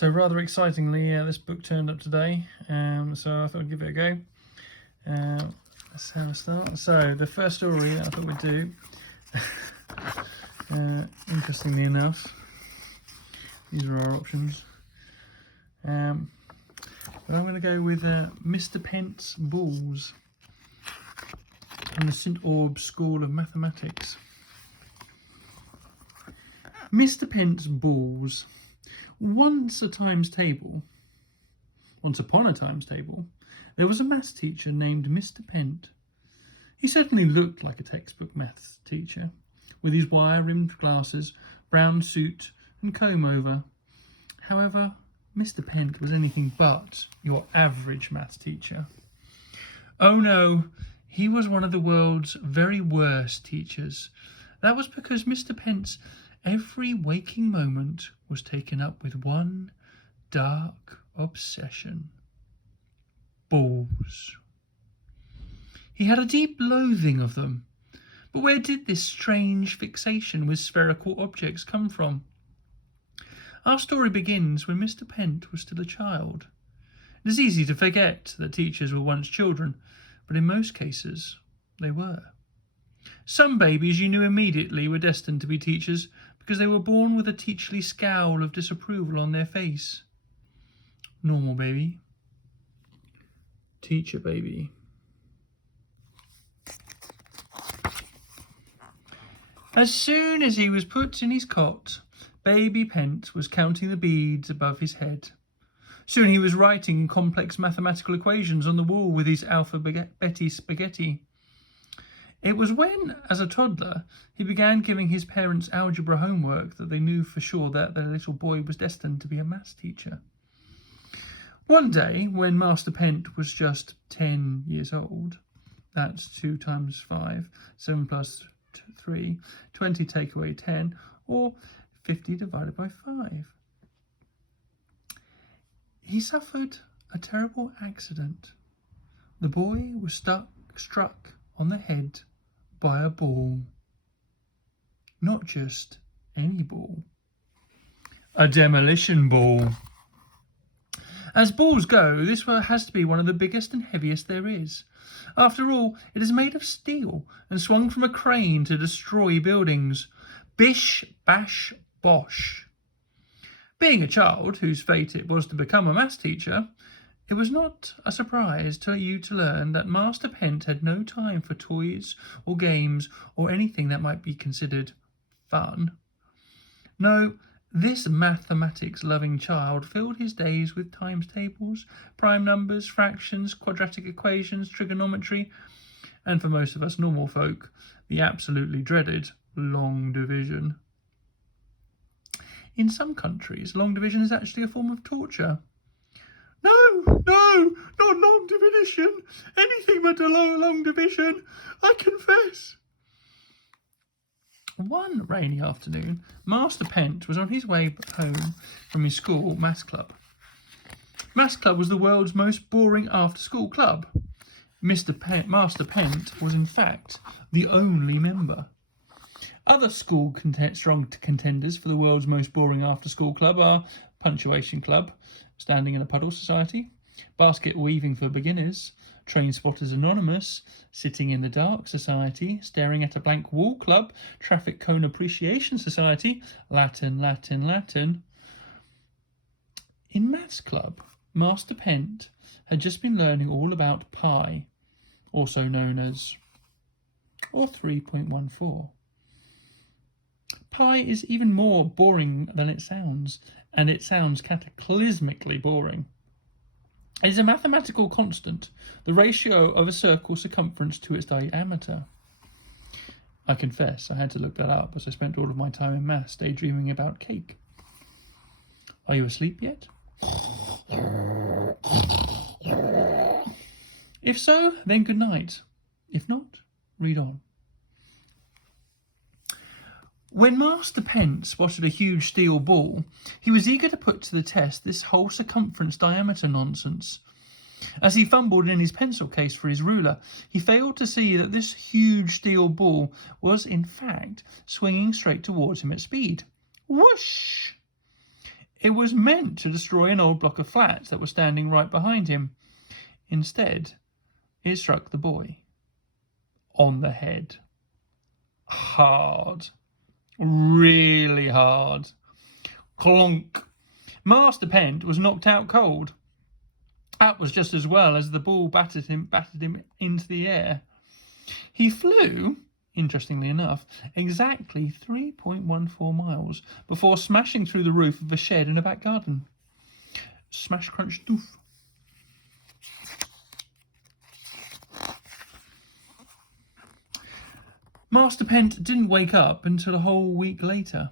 So rather excitingly, this book turned up today, so I thought I'd give it a go. Let's have a start. So the first story I thought we'd do, interestingly enough, these are our options. But I'm going to go with Mr. Pent's Balls from the St. Aub's School of Mathematics. Mr. Pent's Balls. Once upon a times table, there was a maths teacher named Mr. Pent. He certainly looked like a textbook maths teacher, with his wire-rimmed glasses, brown suit and comb-over. However, Mr. Pent was anything but your average maths teacher. Oh no, he was one of the world's very worst teachers. That was because Mr. Pent's every waking moment was taken up with one dark obsession: balls. He had a deep loathing of them. But where did this strange fixation with spherical objects come from? Our story begins when Mr. Pent was still a child. It is easy to forget that teachers were once children, but in most cases they were. Some babies you knew immediately were destined to be teachers because they were born with a teacherly scowl of disapproval on their face. Normal baby. Teacher baby. As soon as he was put in his cot, baby Pent was counting the beads above his head. Soon he was writing complex mathematical equations on the wall with his alphabet spaghetti. It was when, as a toddler, he began giving his parents algebra homework that they knew for sure that their little boy was destined to be a maths teacher. One day, when Master Pent was just 10 years old, that's 2 times 5, 7 plus 3, 20 take away 10, or 50 divided by 5. He suffered a terrible accident. The boy was struck on the head by a ball. Not just any ball. A demolition ball. As balls go, this one has to be one of the biggest and heaviest there is. After all, it is made of steel and swung from a crane to destroy buildings. Bish, bash, bosh. Being a child whose fate it was to become a maths teacher, it was not a surprise to you to learn that Master Pent had no time for toys or games or anything that might be considered fun. No, this mathematics-loving child filled his days with times tables, prime numbers, fractions, quadratic equations, trigonometry, and for most of us normal folk, the absolutely dreaded long division. In some countries, long division is actually a form of torture. No, not long division. Anything but a long division, I confess. One rainy afternoon, Master Pent was on his way home from his school maths club. Maths club was the world's most boring after-school club. Master Pent was in fact the only member. Other school strong contenders for the world's most boring after-school club are Punctuation Club, Standing in a Puddle Society, Basket Weaving for Beginners, Train Spotters Anonymous, Sitting in the Dark Society, Staring at a Blank Wall Club, Traffic Cone Appreciation Society, Latin. In Maths Club, Master Pent had just been learning all about pi, also known as, or 3.14. Pi is even more boring than it sounds, and it sounds cataclysmically boring. It is a mathematical constant, the ratio of a circle's circumference to its diameter. I confess I had to look that up as I spent all of my time in maths daydreaming about cake. Are you asleep yet? If so, then good night. If not, read on. When Master Pent spotted a huge steel ball, he was eager to put to the test this whole circumference diameter nonsense. As he fumbled in his pencil case for his ruler, he failed to see that this huge steel ball was, in fact, swinging straight towards him at speed. Whoosh! It was meant to destroy an old block of flats that was standing right behind him. Instead, it struck the boy on the head. Hard. Really hard. Clonk. Master Pent was knocked out cold. That was just as well as the ball battered him into the air. He flew, interestingly enough, exactly 3.14 miles before smashing through the roof of a shed in a back garden. Smash, crunch, doof. Master Pent didn't wake up until a whole week later.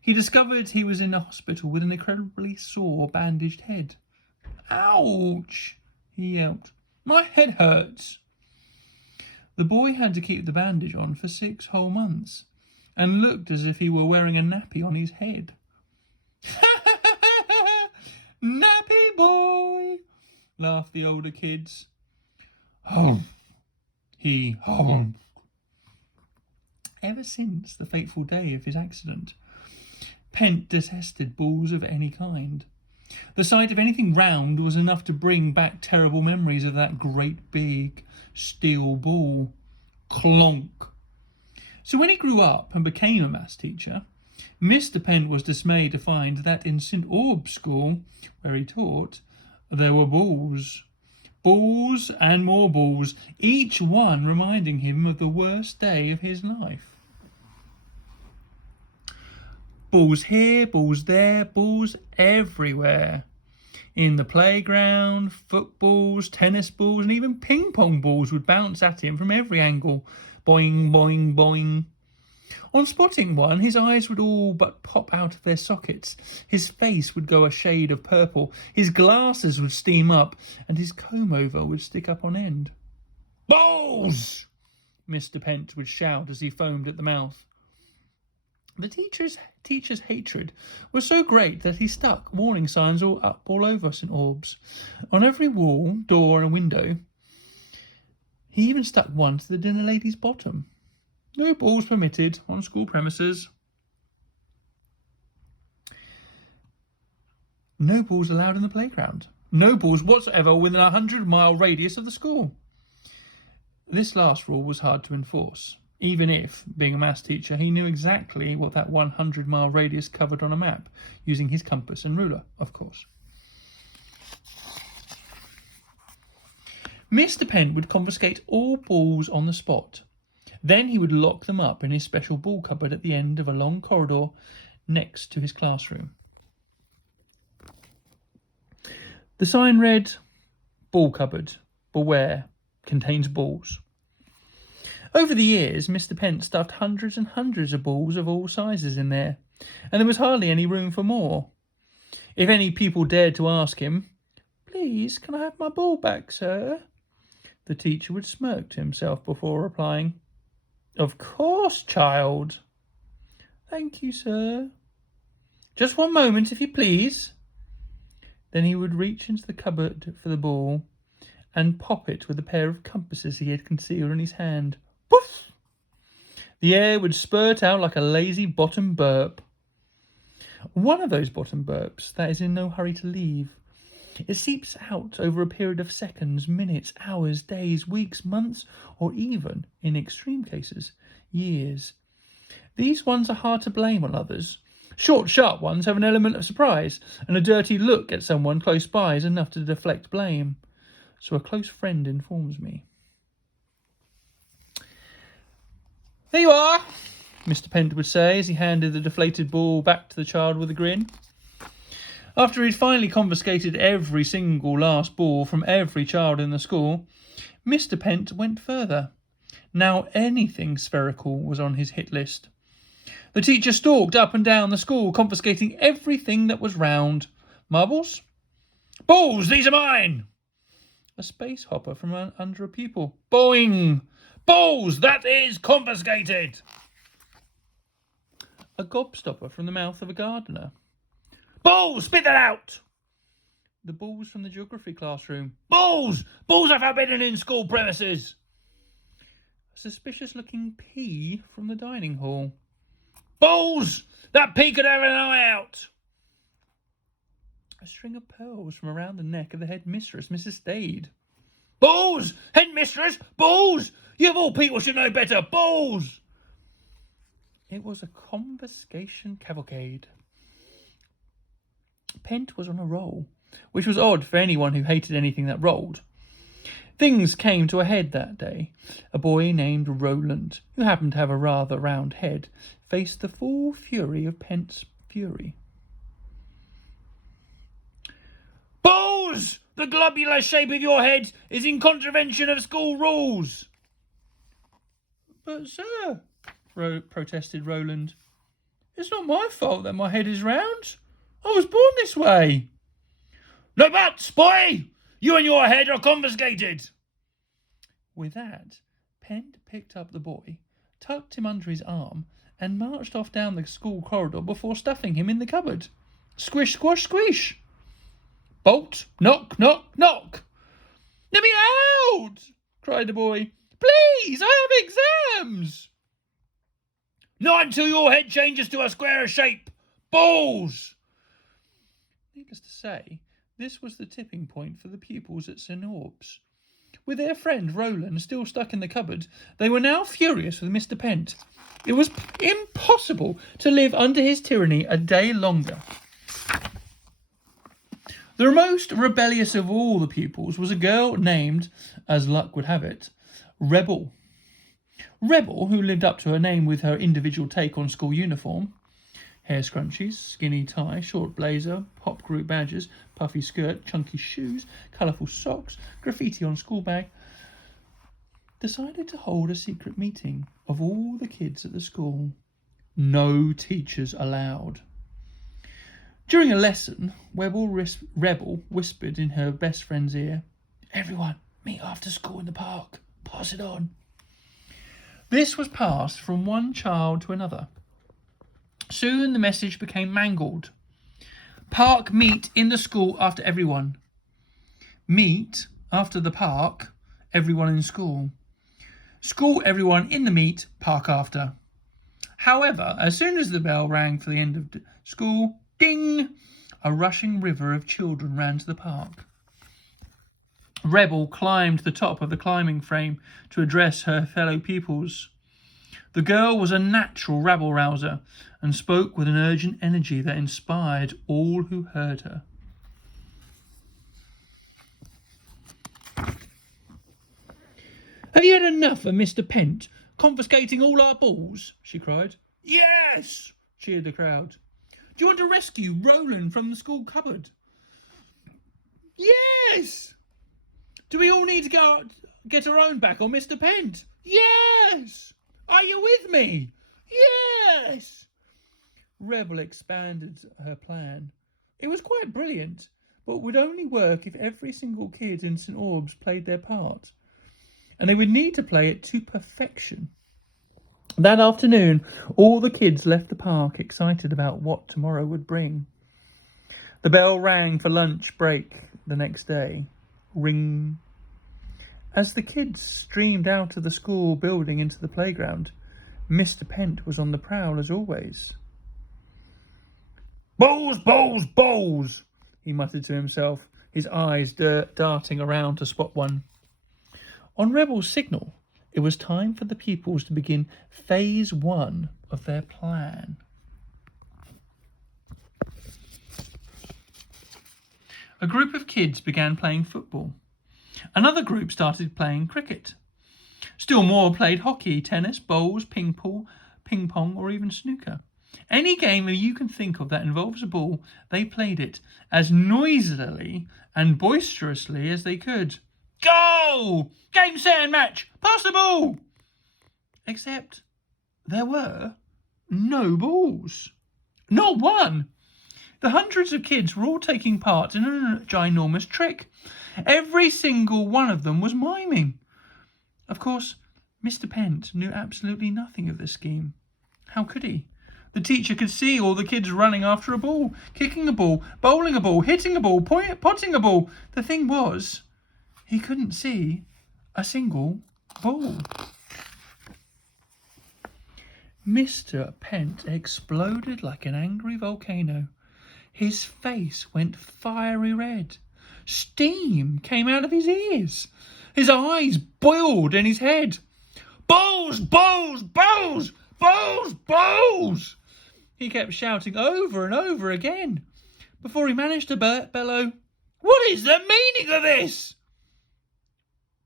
He discovered he was in a hospital with an incredibly sore, bandaged head. Ouch! He yelped. My head hurts. The boy had to keep the bandage on for 6 whole months and looked as if he were wearing a nappy on his head. Nappy boy, laughed the older kids. He hummed. Ever since the fateful day of his accident, Pent detested balls of any kind. The sight of anything round was enough to bring back terrible memories of that great big steel ball. Clonk. So when he grew up and became a maths teacher, Mr. Pent was dismayed to find that in St. Aub's school, where he taught, there were balls. Balls and more balls, each one reminding him of the worst day of his life. Balls here, balls there, balls everywhere. In the playground, footballs, tennis balls, and even ping pong balls would bounce at him from every angle. Boing, boing, boing. On spotting one, his eyes would all but pop out of their sockets. His face would go a shade of purple. His glasses would steam up, and his comb-over would stick up on end. Balls! Mr. Pent would shout as he foamed at the mouth. The teacher's hatred was so great that he stuck warning signs all over St. Aub's. On every wall, door and window. He even stuck one to the dinner lady's bottom. No balls permitted on school premises. No balls allowed in the playground. No balls whatsoever within a 100-mile radius of the school. This last rule was hard to enforce. Even if, being a maths teacher, he knew exactly what that 100-mile radius covered on a map, using his compass and ruler, of course. Mr. Pent would confiscate all balls on the spot. Then he would lock them up in his special ball cupboard at the end of a long corridor next to his classroom. The sign read, "Ball cupboard, beware, contains balls." Over the years, Mr. Pent stuffed hundreds and hundreds of balls of all sizes in there, and there was hardly any room for more. If any people dared to ask him, "Please, can I have my ball back, sir?" the teacher would smirk to himself before replying, "Of course, child." "Thank you, sir." "Just one moment, if you please." Then he would reach into the cupboard for the ball and pop it with a pair of compasses he had concealed in his hand. Poof! The air would spurt out like a lazy bottom burp. One of those bottom burps that is in no hurry to leave. It seeps out over a period of seconds, minutes, hours, days, weeks, months, or even, in extreme cases, years. These ones are hard to blame on others. Short, sharp ones have an element of surprise, and a dirty look at someone close by is enough to deflect blame. So a close friend informs me. "There you are," Mr. Pent would say as he handed the deflated ball back to the child with a grin. After he'd finally confiscated every single last ball from every child in the school, Mr. Pent went further. Now anything spherical was on his hit list. The teacher stalked up and down the school, confiscating everything that was round. Marbles? "Balls, these are mine!" A space hopper from under a pupil. "Boing! Balls, that is confiscated!" A gobstopper from the mouth of a gardener. "Balls, spit that out!" The balls from the geography classroom. "Balls! Balls are forbidden in school premises!" A suspicious-looking pea from the dining hall. "Balls! That pea could have an eye out!" a string of pearls from around the neck of the head mistress, Mrs. Stade. Balls! Headmistress! Balls! You of all people should know better! Balls! It was a confiscation cavalcade. Pent was on a roll, which was odd for anyone who hated anything that rolled. Things came to a head that day. A boy named Roland, who happened to have a rather round head, faced the full fury of Pent's fury. Balls! The globular shape of your head is in contravention of school rules. But, sir, protested Roland, it's not my fault that my head is round. I was born this way. No buts, boy! You and your head are confiscated. With that, Pent picked up the boy, tucked him under his arm, and marched off down the school corridor before stuffing him in the cupboard. Squish, squash, squish. Bolt, knock, knock, knock. Let me out! Cried the boy. Please, I have exams. Not until your head changes to a square shape. Balls! Needless to say, this was the tipping point for the pupils at St. Aub's. With their friend Roland still stuck in the cupboard, they were now furious with Mr. Pent. It was impossible to live under his tyranny a day longer. The most rebellious of all the pupils was a girl named, as luck would have it, Rebel. Rebel, who lived up to her name with her individual take on school uniform, hair scrunchies, skinny tie, short blazer, pop group badges, puffy skirt, chunky shoes, colourful socks, graffiti on school bag, decided to hold a secret meeting of all the kids at the school. No teachers allowed. During a lesson, Rebel whispered in her best friend's ear, Everyone, meet after school in the park. Pass it on. This was passed from one child to another. Soon the message became mangled. Park meet in the school after everyone. Meet after the park, everyone in school. School everyone in the meet, park after. However, as soon as the bell rang for the end of school, ding! A rushing river of children ran to the park. Rebel climbed to the top of the climbing frame to address her fellow pupils. The girl was a natural rabble-rouser and spoke with an urgent energy that inspired all who heard her. Have you had enough of Mr. Pent confiscating all our balls? She cried. Yes! Cheered the crowd. Do you want to rescue Roland from the school cupboard? Yes! Do we all need to go get our own back on Mr. Pent? Yes! Are you with me? Yes! Rebel expanded her plan. It was quite brilliant, but would only work if every single kid in St. Aub's played their part. And they would need to play it to perfection. That afternoon, all the kids left the park excited about what tomorrow would bring. The bell rang for lunch break the next day. Ring. As the kids streamed out of the school building into the playground, Mr. Pent was on the prowl as always. Balls, balls, balls, he muttered to himself, his eyes darting around to spot one. On Rebel's signal, it was time for the pupils to begin phase 1 of their plan. A group of kids began playing football. Another group started playing cricket. Still more played hockey, tennis, bowls, ping pong, or even snooker. Any game that you can think of that involves a ball, they played it as noisily and boisterously as they could. Goal! Game, set, and match! Pass the ball! Except there were no balls. Not one. The hundreds of kids were all taking part in a ginormous trick. Every single one of them was miming. Of course, Mr. Pent knew absolutely nothing of this scheme. How could he? The teacher could see all the kids running after a ball, kicking a ball, bowling a ball, hitting a ball, potting a ball. The thing was, he couldn't see a single ball. Mr. Pent exploded like an angry volcano. His face went fiery red. Steam came out of his ears. His eyes boiled in his head. Balls! Balls! Balls! Balls! Balls! He kept shouting over and over again before he managed to bellow, "What is the meaning of this?"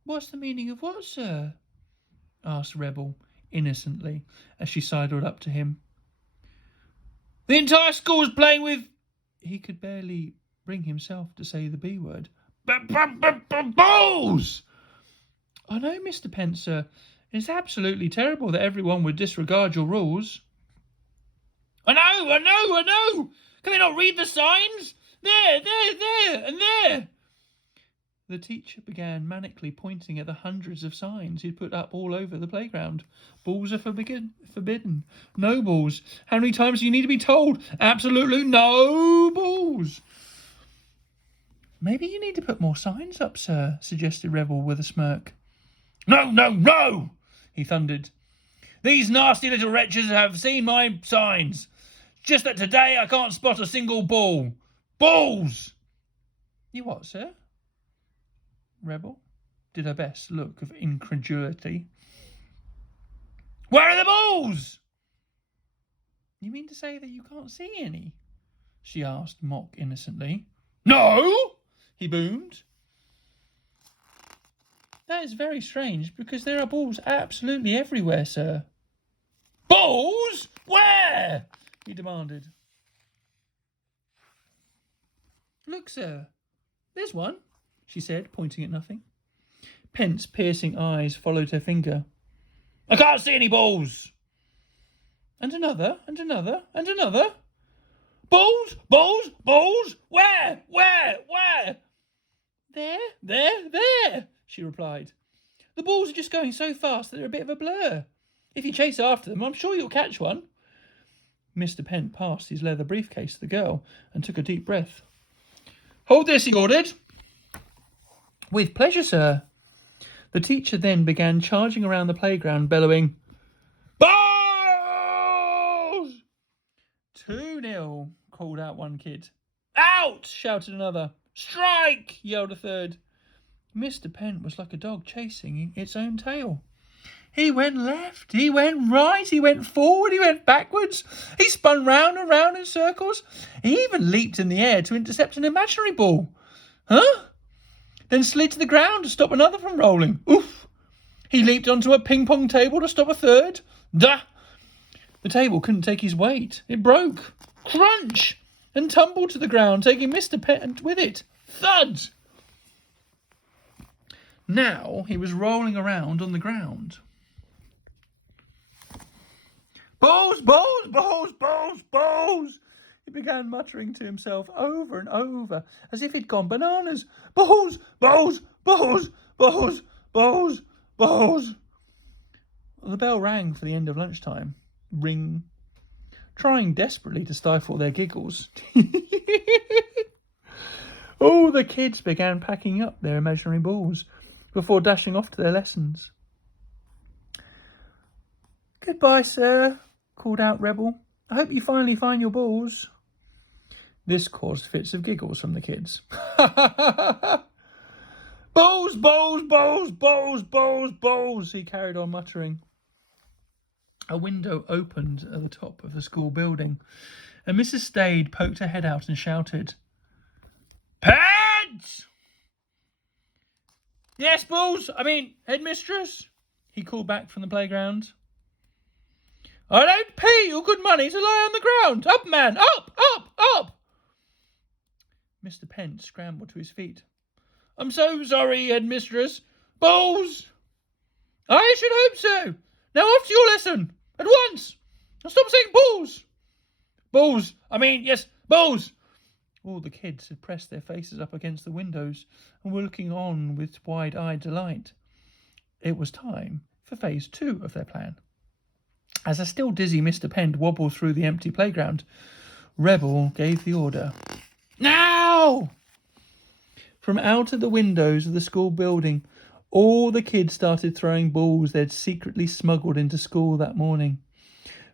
"What's the meaning of what, sir?" asked Rebel innocently as she sidled up to him. "The entire school's playing with—" He could barely bring himself to say the B word. "Balls!" "I know, Mr. Pent, sir. It's absolutely terrible that everyone would disregard your rules." I know. Can they not read the signs? There, and there. The teacher began manically pointing at the hundreds of signs he'd put up all over the playground. Balls are forbidden. No balls. How many times do you need to be told? Absolutely no balls. "Maybe you need to put more signs up, sir," suggested Rebel with a smirk. No, he thundered. "These nasty little wretches have seen my signs. Just that today I can't spot a single ball. Balls!" "You what, sir?" Rebel did her best look of incredulity. "Where are the balls?" "You mean to say that you can't see any?" she asked mock innocently. "No!" he boomed. "That is very strange, because there are balls absolutely everywhere, sir." "Balls? Where?" he demanded. "Look, sir, there's one," she said, pointing at nothing. Pent's piercing eyes followed her finger. "I can't see any balls." And another. Balls? Where? There, she replied. "The balls are just going so fast that they're a bit of a blur. If you chase after them, I'm sure you'll catch one." Mr. Pent passed his leather briefcase to the girl and took a deep breath. "Hold this," he ordered. "With pleasure, sir." The teacher then began charging around the playground, bellowing, "Balls!" 2-0, called out one kid. "Out!" shouted another. "Strike!" yelled a third. Mr. Pent was like a dog chasing its own tail. He went left, he went right, he went forward, he went backwards. He spun round and round in circles. He even leaped in the air to intercept an imaginary ball. Then slid to the ground to stop another from rolling. Oof! He leaped onto a ping-pong table to stop a third. Duh! The table couldn't take his weight. It broke. Crunch! And tumbled to the ground, taking Mr. Pent with it. Thud! Now he was rolling around on the ground. "Balls! He began muttering to himself over and over, as if he'd gone bananas. "Balls! The bell rang for the end of lunchtime. Ring. Trying desperately to stifle their giggles. All the kids began packing up their imaginary balls before dashing off to their lessons. "Goodbye, sir," called out Rebel. "I hope you finally find your balls." This caused fits of giggles from the kids. "Balls, he carried on muttering. A window opened at the top of the school building, and Mrs. Stade poked her head out and shouted, "Pent!" "Yes, balls? Headmistress?" he called back from the playground. "I don't pay you good money to lie on the ground. Up, man, up! Mr. Pent scrambled to his feet. "I'm so sorry, Headmistress. Balls!" "I should hope so. Now off to your lesson. At once. And stop saying balls." Yes, balls." All the kids had pressed their faces up against the windows and were looking on with wide-eyed delight. It was time for phase 2 of their plan. As a still dizzy Mr. Pent wobbled through the empty playground, Rebel gave the order. "Now!" From out of the windows of the school building, all the kids started throwing balls they'd secretly smuggled into school that morning.